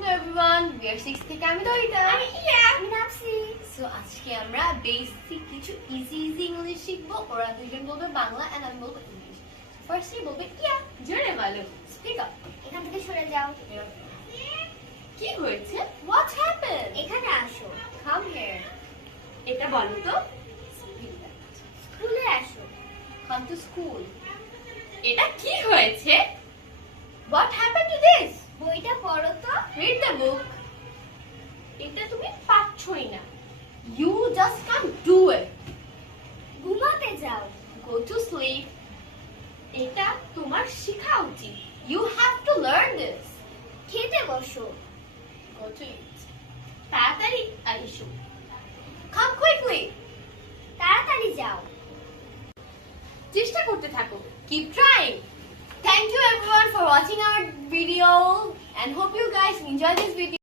Hello everyone, we are 6 থেকে আমি দইতা আমি নাফসি। সো আজকে আমরা বেসিক কিছু ইজি ইংলিশ শিখবো। ওরা দুইজন বলবে বাংলা এন্ড আমি বলবো ইংলিশ। ফার্স্টলি বলবে ইয়া, জোরে বলো, স্পিক আপ। এখান থেকে সরে যাও। কি হয়েছে? What happened? এখানে আসো। Come here. এটা বলো তো। স্কুলে আসো। Come to school. এটা কি হয়েছে? What happened to this? বইটা পড়ো তো। Read the book. এটা তুমি পাচ্ছই না। You just can't do it. ঘুমাতে যাও। Go to sleep. এটা তোমার শেখা উচিত। You have to learn this. খেতে বসো। Go to eat. তাড়াতাড়ি আইসো। Come quickly. তাড়াতাড়ি যাও। চেষ্টা করতে থাকো। Keep trying. Thank you everyone for watching our video and hope you guys enjoy this video.